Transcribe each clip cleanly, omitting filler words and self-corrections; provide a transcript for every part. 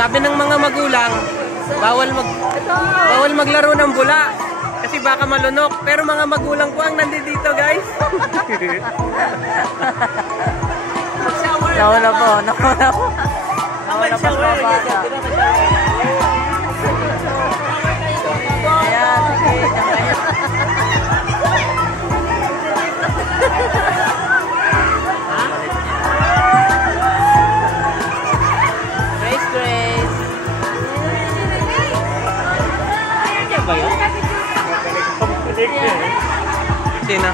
Sabi ng mga magulang, bawal maglaro ng bula kasi baka malunok. Pero mga magulang ko ang nandito, guys. Nawala po. Nawala po sa bata. Ayan, okay. Grace. Ayan ba yun? Sino?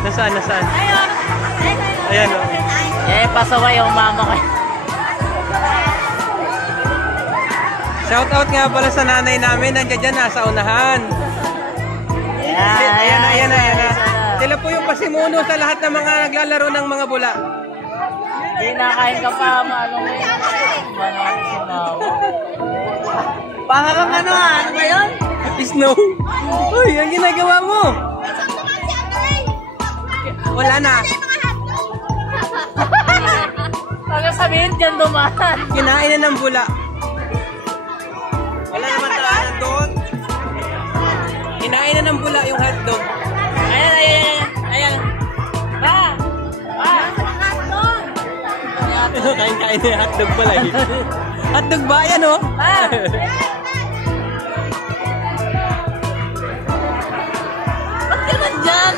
Nasaan? Ayan o. Pasaway yung mama ko. Shout out nga pala sa nanay namin. Nandiyan dyan, nasa unahan. Ayan na. Sila po yung pasimuno sa lahat ng mga naglalaro ng mga bula. Hindi nakain ka pa, manong Pangarang ano ba yun? Snow. Uy, ang ginagawa mo. Wala na. Pagka sabihin dyan dumaan. Kinain na ng bula. Wala naman daanan doon. Kinain na ng bula yung hotdog. Ayan. Pa! Kain na yung hotdog pala eh. Hotdog ba? Ayan o. Ba't ka nandyan?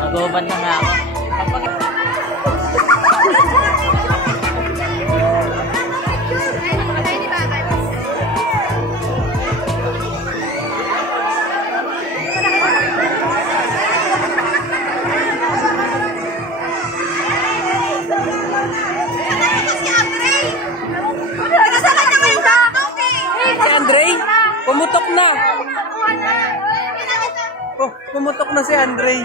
Nag-uubad na nga ako. Pumutok na. Pumutok na si Andre.